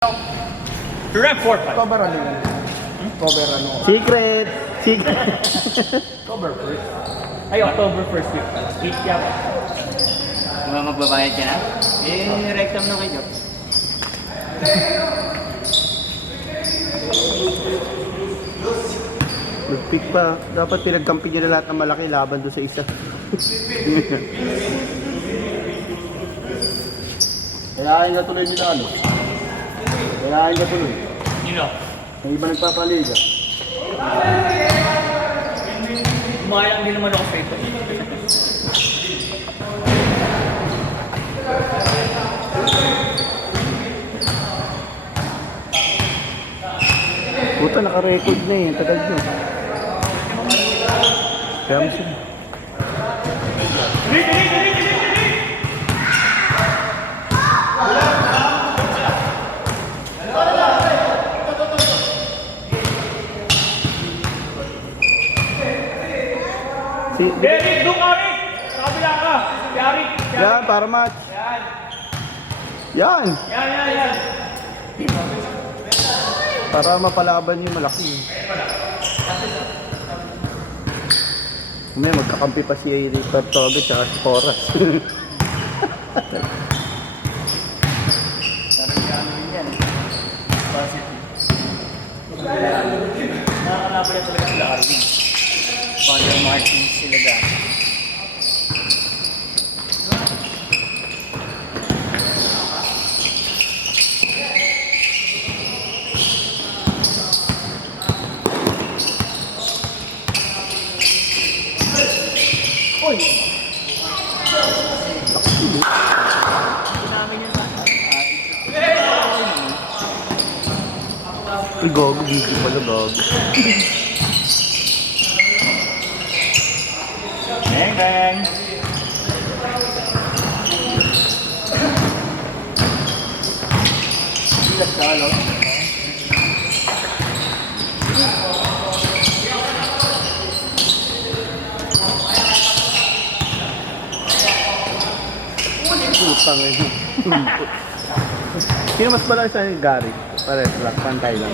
Rep 4-5. Cover ano yun? Cover ano? Secret! Secret! October 1st. Ay, October 1st week pala. 8 yata. Di ba magbabayad ka na? Rectum na kayo. Mag-pick pa. Dapat pinagkampi nyo na lahat ng malaki laban doon sa isa. Kailangan ka tuloy nila ano? Kailangan ka tuloy. Nino? May iba nagpapaliga. Umayang din naman ako sa ito. Puta, naka-record na eh. Tagal nyo. Kaya mo sila. Derek, doon ka rin! Kabila ka! Yari! Yan, para match. Yan! Yan! Para mapalaban yung malaki. May magkakampi pa si Pertobe at si Horas. Nakakalaban na talaga sila Arvin. Father Martin sila dati. Ay, gago. Busy pala, gago. Bang! Sila salo. Putang eh. Sino mas malaki sa Gary? Pare, pantay lang.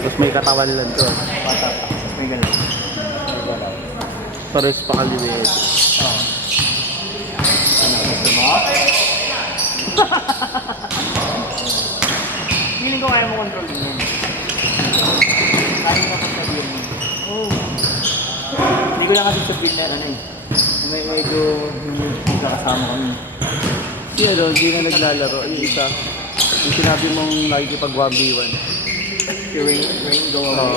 Tapos may katawan lang to. Bata pa. May ganun. Pares pa kaliwet. Oo. Ano gusto mo? Feeling ko kaya mo control din yun. Kaya mo kasabihin mo. Oh. Hindi ko lang kasi sabihin na ano eh. Medyo hindi kasama kami. Si ano, hindi na naglalaro. Yung isa. Yung sinabi mong nakikipag 1v1. Yung rain go away. Oo.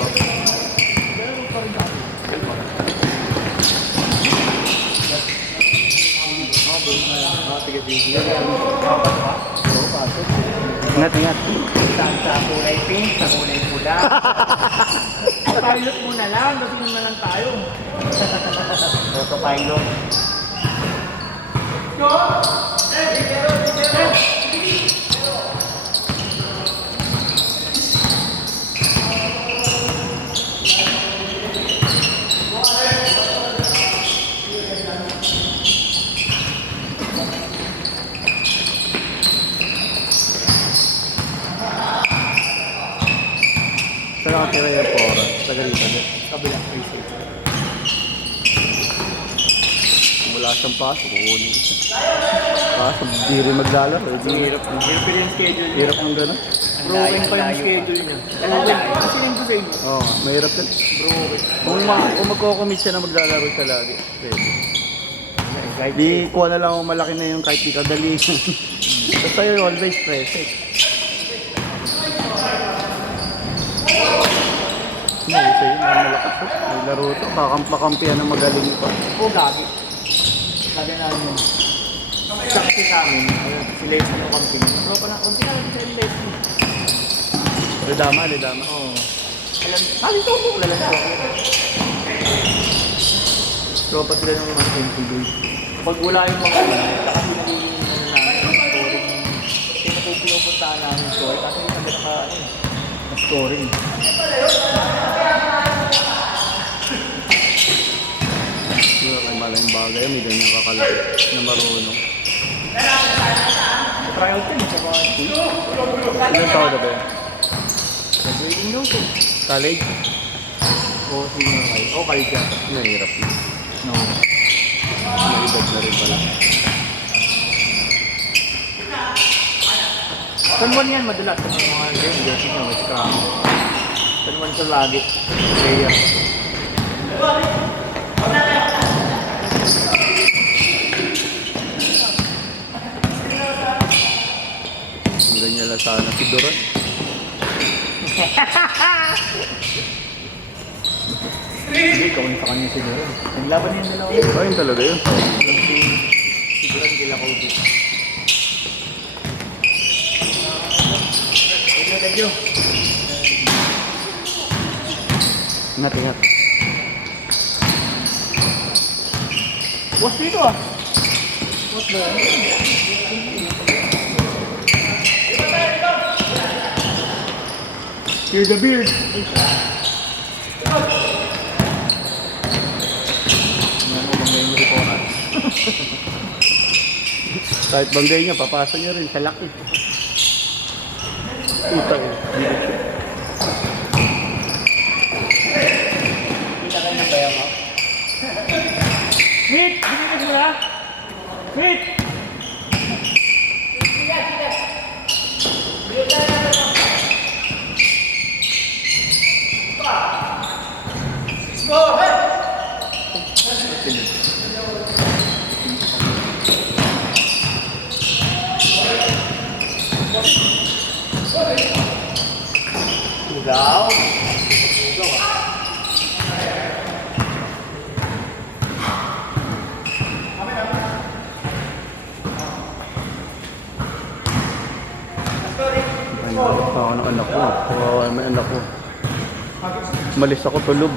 Ingat. Sa kulay pink, sa kulay pula. Pilot muna lang, dating na lang tayo. Autopilot. Saan nakatira yung Pora? Tagalita din. Kabilang face. Wala siyang pasok. Kukunin ko siya. Kaso, di rin maglalaro. Di hirap. Hirap yung schedule niya. Hirap ng gano'n. Broken pa yung schedule niya. Kasi rin ko sa inyo. Oo, mahirap din. Kung magko-commit siya na maglalaro siya lagi. Pwede. Di kuha na lang kung malaki na yung kahit di kadali. Basta yun, always present. May isa yun, may malakas to. May laro to. Kakampihan ng magaling pa. O gagi. Sabi namin yun. Saksi sa amin, si Leslie ng camping. Pero parang konti na lang si Leslie. Lidama. Oo. Sabi ko po, lalang ko. Tropa sila ng mga sentibay. Pag wala yung mga kasi nagiging namin, scoring. Kasi po pinupuntahan namin score, kasi sabi na scoring. Kaya kay malayang bagay, may ganyan kakalaki na marunong. tryout yun sa mga Ilang taon na ba yan? graduating daw to. College? O sino kayo? O kayo dyan. Nahirap na. No. May edad na rin pala. San Juan yan madalas sa mga game. Jersey nyo, may scrum. San Juan sa lagi. Player. Ang ganyan lang sana si Duran. Hindi, kawin sa kanya siguro. Naglaban yung dalawa. Ayun talaga yun. Siguro hindi lang Kobe. Thank you. Ingat. What's dito ah? What ba? Hear the beard. Kahit banggay niya, papasa niya rin sa laki. Utang eh. Kita kayo ng bayaw mo? Meet! Binigay mo na? Meet! Lugaw. Ano pa ako ng anak ko. Kawawa may anak ko. Malis ako tulog.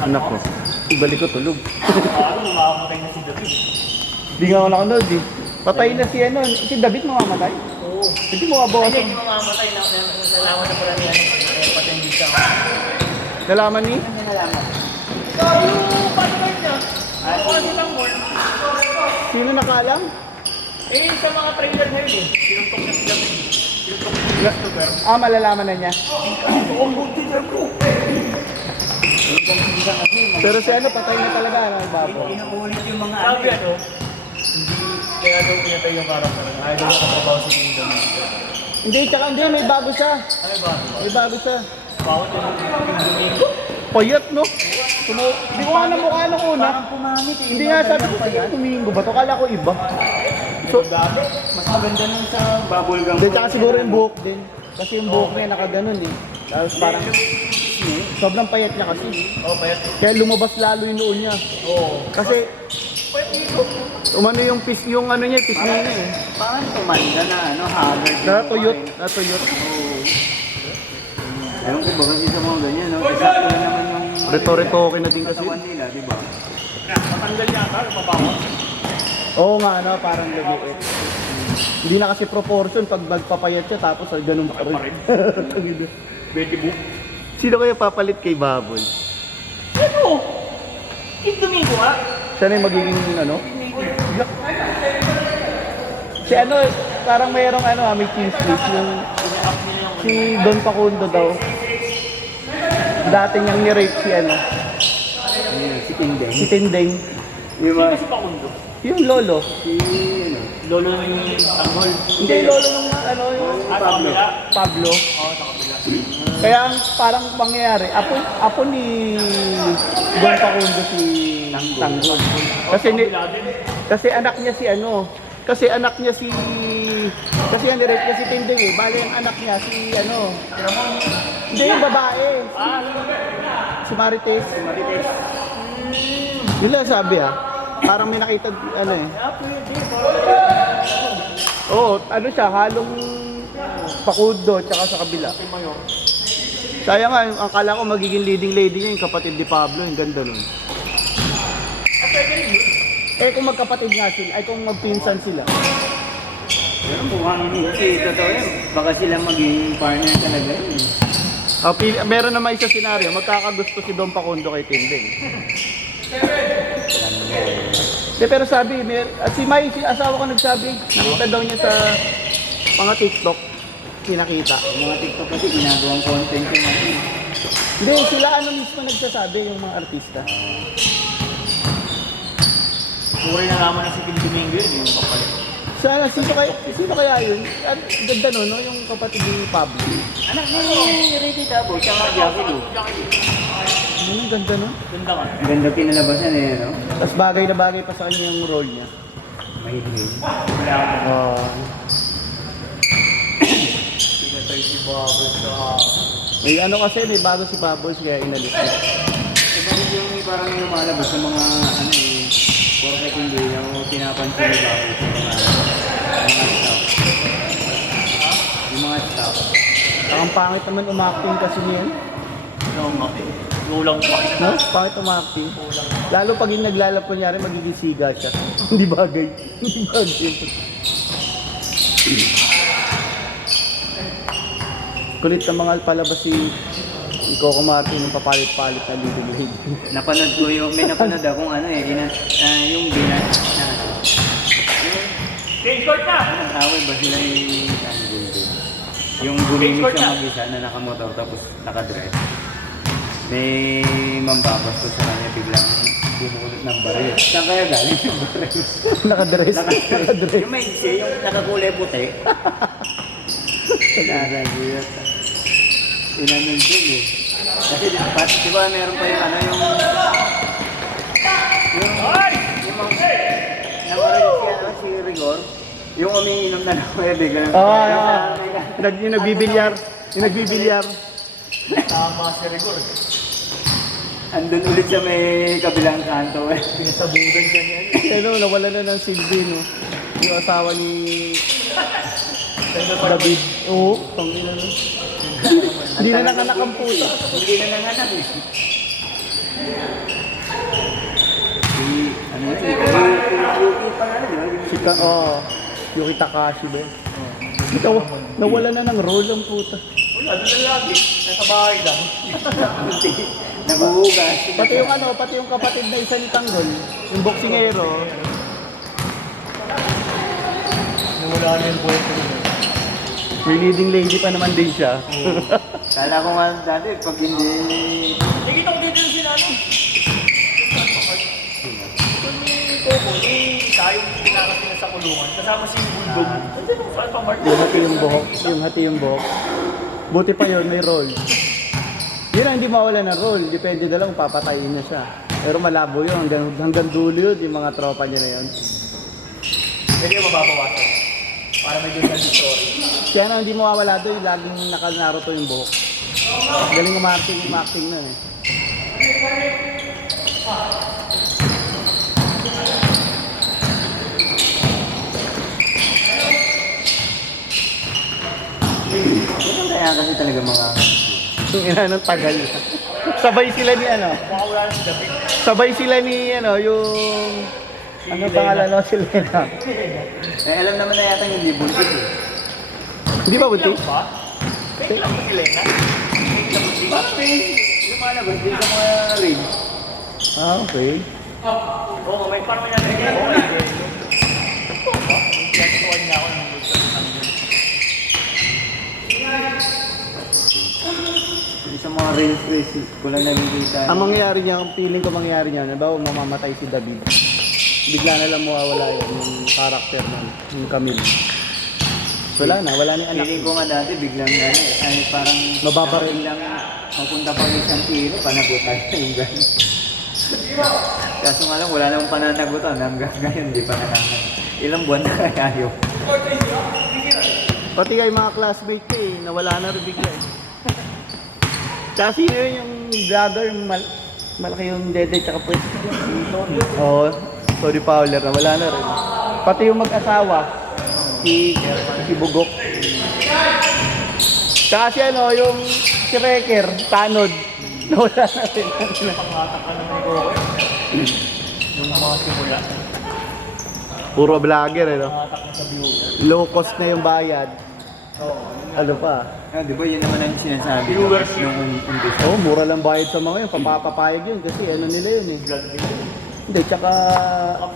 Anak ko. Ibalik ko tulog. Ano, mamamatay na si David. Hindi nga ako nakanood eh. Patay na si ano. Si David mamamatay? Oo. Hindi mo kabawasan. Hindi mamamatay na. Nalaman na pala niya. Patay hindi siya. Nalaman ni? Ano nalaman? Sabi yung patay niya. Ano kasi lang mo? Sino nakaalam? Eh, sa mga trailer na yun eh. Pinuntok na si David. Malalaman na niya. Ang buti na ko. Pero si ano, patay na talaga. Ano, babo. Inuulit yung mga ano. Sabi ano, hindi kaya daw pinatay yung karakter. Ayaw daw makababaw si Kingdom. Hindi, tsaka hindi. May bago siya. Ano ba? May bago siya. Bakit yung Domingo? Payat, no? Hindi ko nga namukha nung una. Parang pumamit eh. Hindi nga sabi ko, sige, tumingo ba to? Kala ko iba. So, Dati, mas maganda nun sa bubble gum. hindi, tsaka siguro yung buhok din. Kasi yung buhok niya nakaganon eh. Tapos parang, sobrang payat niya kasi. Oh, payat. Kaya lumabas lalo yung noon niya. Oo. Kasi, Payat dito. umano yung pis, yung ano niya, pis niya eh. Parang tumanda na ano, haggard. Natuyot, natuyot. Ewan ko ba kasi sa mga ganyan, no? Exacto na naman yung Reto-reto okay na din kasi. katawan nila, di ba? Matanggal niya ata, mabaho. Oo nga, no, parang lumiit. Hindi na kasi proportion pag magpapayat siya tapos ganun pa rin. Betty Boop. Sino kaya papalit kay Baboy? Ano? Kid Domingo ha? Siya na yung magiging ano? Si ano, parang mayroong ano, may cheese please, yung si Don Facundo daw. Dating niyang ni-rape si ano, Si Kingdom. si Tindeng. Di Sino ba? si Pakundo? Yung lolo. Si Lolo ng Tanggol. Hindi yung lolo nung ano, yung Sa kabila? Pablo. Oo, sa kabila. Kaya ang parang pangyayari, apo ni Don Facundo si Tanggol. Kasi anak niya si ano, kasi anak niya si, kasi ang direct niya si Tindeng eh, bali ang anak niya si ano, hindi yung babae, si Marites. Yun lang sabi parang may nakita ano eh. Oo, ano siya, halong Facundo tsaka sa kabila. Sayang nga, ang akala ko magiging leading lady niya yung kapatid ni Pablo, yung ganda nun. Eh kung magkapatid nga sila, ay kung magpinsan sila. Pero mukhang hindi totoo yun. Baka sila maging partner talaga yun. Meron naman isa senaryo, magkakagusto si Don Facundo kay Tindeng. De, pero sabi, si Mai, si asawa ko nagsabi, nakita daw niya sa mga TikTok, pinakita. Mga TikTok kasi ginagawang content yung ano. Hindi, sila ano mismo nagsasabi, yung mga artista. Puri na naman na si Kim Domingo yun, yung kapalit. Sana, sino kaya yun? Ganda no, no, yung kapatid ni Pablo. Anak ni Ricky Dabo, tsaka Jackie Lou. Ang ganda no? Ganda ka. Ganda pinalabasan eh, no? Tapos bagay na bagay pa sa kanya yung role niya. Mahilig. Wala ako. Pinatay si Bubbles sa... May ano kasi, may bago si Bubbles kaya inalis niya. Iba rin yung parang lumalabas sa mga ano eh, porket hindi yung pinapansin ni Bubbles yung mga staff. Yung mga staff. Ang pangit naman umacting kasi niya. Lulang pa. No? Pangit umacting. Lalo pag yung naglalap kunyari, magiging siga siya. Hindi bagay. Hindi bagay. Kulit na mga palabas si Coco Martin yung papalit-palit na lido-lido. Napanood ko yung, may napanood akong ano eh, yung binat na Change court na! nag-away ba sila yung yung gumimik siya mag-isa na nakamotor tapos nakadress. May mambabas ko sa kanya biglang bumulot ng baril. Saan kaya galing yung baril? Nakadress. Nakadress. Yung may isa, yung nakakulay puti. Naragulat. Inanon din eh. Kasi di ba meron pa yung ano yung namaril si Rigor. Yung umiinom na lang kaya biglang. Yung nagbibilyar. Yung nagbibilyar. Tama si Rigor. Andun ulit sa may kabilang kanto eh. Pinasabugan siya niya. Ano, nawala na ng silbi, no? Yung asawa ni David. Oo, tangina no. Hindi na nanganak ang puta. Hindi na nanganak eh. Ano yun? Yuki pa nga di ba? Yuki Takashi ba? Nawala na ng role ang puta. Wala, doon na lagi. Nasa bahay lang. Naguhugas. Pati yung kapatid na isa ni Tanggol, yung boksingero. Nawala na yung buhay ko. May leading lady pa naman din siya. Kala ko nga dati pag hindi... Nakikita ko dito yung sinano. Tayo pinangat nila sa kulungan. Kasama si Bulldog. Saan pa Mark? Yung hati yung buhok. Buti pa yun, may role. Yun ang hindi mawala ng role. Depende na lang kung papatayin niya siya. Pero malabo yun. Hanggang dulo yun, yung mga tropa niya na yun. Pwede yung mababawasan. Para may good story. Kaya na hindi mawawala doon, laging naka-Naruto yung buhok. Galing umacting na eh. Ganun kaya kasi talaga mga... Yung ina ng tagal. Sabay sila ni ano? Makawala na si David. Sabay sila ni ano, yung... Ano pangalan no? Si Lena. Eh alam naman na yata hindi buntis eh. Hindi ba buntis? Ba? Fake lang si Lena. Fake lang si Bakit? Lumalabas din sa mga rin. Ah, okay. Oo, may parang may nalagay. Oo, hindi. Ito ba? Pinatutuan niya ako ng gusto ng tanggol. Sa mga real faces ko lang nakikita. Ang mangyayari niya, ang feeling ko mangyayari niya, halimbawa mamamatay si David. Bigla na lang mawawala yung character nun, yung Camille. Wala na yung anak. Feeling ko nga dati biglang ano eh, ay parang Mababaril. biglang mapunta pa ng isang tiro, panagutan na yung gano'n. Kaso nga lang wala namang pananagutan hanggang ngayon di pa nanangan. Ilang buwan na kaya yun. Pati kayo mga classmate ko eh, nawala na rin bigla eh. Tsaka sino yun yung brother, malaki yung dede tsaka pwede. Oo, Tony Fowler, nawala na rin. Pati yung mag-asawa, si Bugok. Tsaka si ano, yung si Reker, Tanod, nawala na rin. Pangatak ka naman ko. Yung mga simula. Puro vlogger eh, no? Pangatak na sa view. Low cost na yung bayad. Ano pa? Ah, di ba yun naman ang sinasabi Viewership. nung umpisa. Oo, mura lang bayad sa mga yun. Papapayag yun kasi ano nila yun eh. Vlog din. Hindi, tsaka...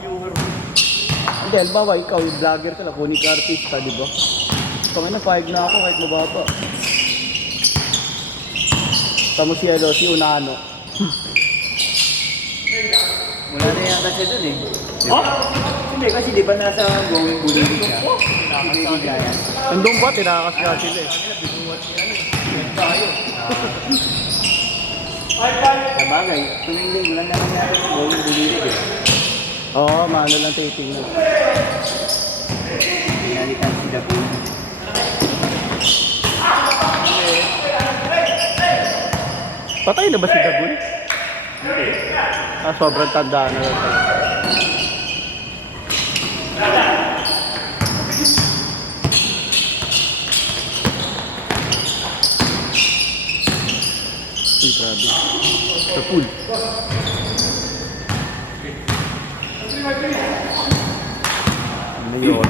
viewer. Hindi, halimbawa, ikaw, yung vlogger ka lang, kunin ka artista, di ba? Kung na, 5 na ako kahit mababa. Tamo si Unano. Wala na yan kasi dun eh. Oh? Hindi, kasi di ba nasa going bully siya? Hindi gaya. Nandun ba? Tinakas ka sila eh. Sa bagay, tuwing linggo lang naman natin yung going bully eh. Oo, maano lang titingnan. Pinalitan si Dabu. Patay na ba si Dagun? Hindi. Ah, sobrang tanda na lang. Ay, grabe. Sa pool. Ano yun?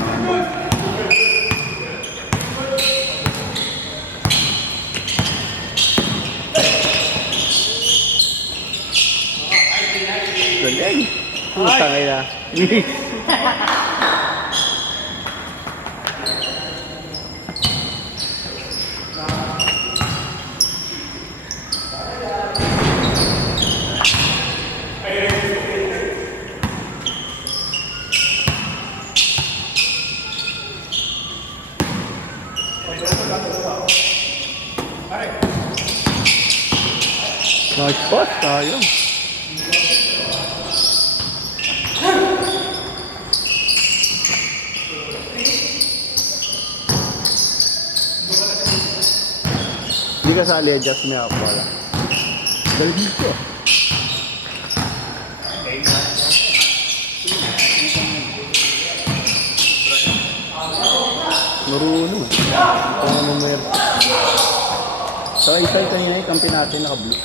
Galing. Putang ina. Nice pass tayo. Hindi ka sali, adjust mo ako pala. Galing ko. Marunong. Ito naman meron. So, isa kanina yung kampi natin naka-blue.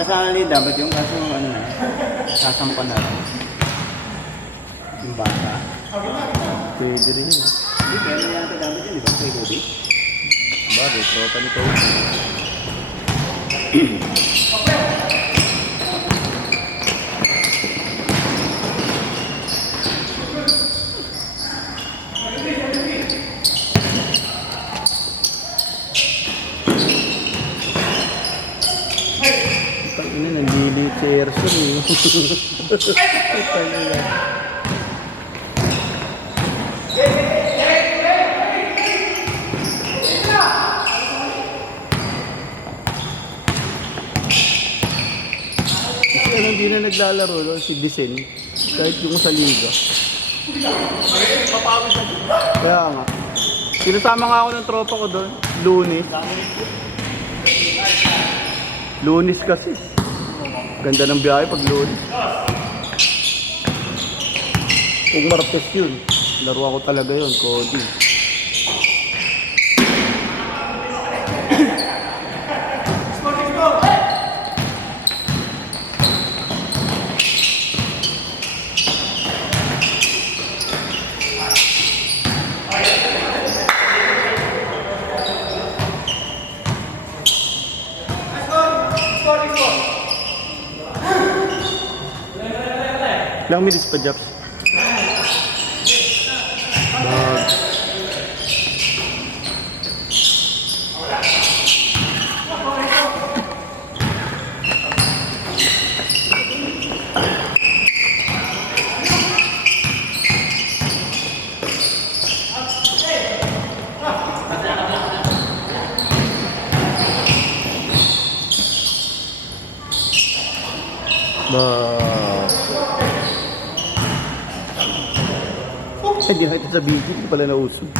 Kasali dapat yung kaso ano na, sasampan na lang. Yung bata. Pwede rin yun. Hindi, pero yata dapat yun, di ba? Kay Kobe? Bagay, tropa nito. Ina, nandilit si Erson eh. Ina. Kasi hindi na naglalaro no? Si Dicen. Kahit yung sa liga. Kaya nga. Sinasama nga ako ng tropa ko doon. Lunes kasi. Ganda ng biyahe pag Lunes. Kung Martes yun, laro ako talaga yun, Cody. Ilang minutes pa, Japs? Hindi nakita sa video, hindi pala nausog.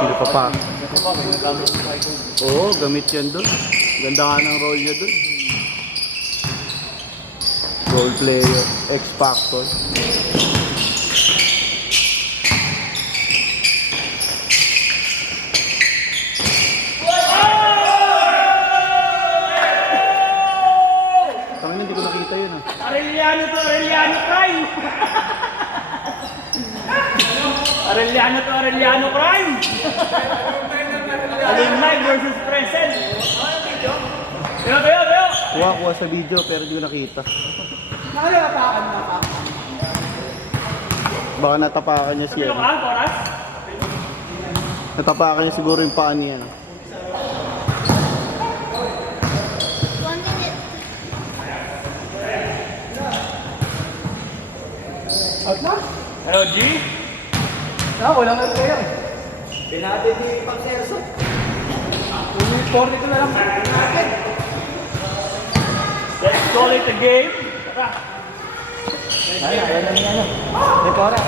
Hindi pa pa. Oo, gamit yan doon. Ganda nga ng role niya doon. Role player, X-Factor. Arellano to Arellano crime! Alumni versus present! Tayo! Kuha sa video pero di ko nakita. Nakaliwatakan na ka. Baka natapakan niya siya. Oras? Natapakan niya siguro yung paa niya. 1 minute. Out na? Hello, G? Walang ano kayo. Pinati ni Pang-Serso. 40 ko na lang. Natin. Let's call it a game. Ay, ayan na niya. May pora.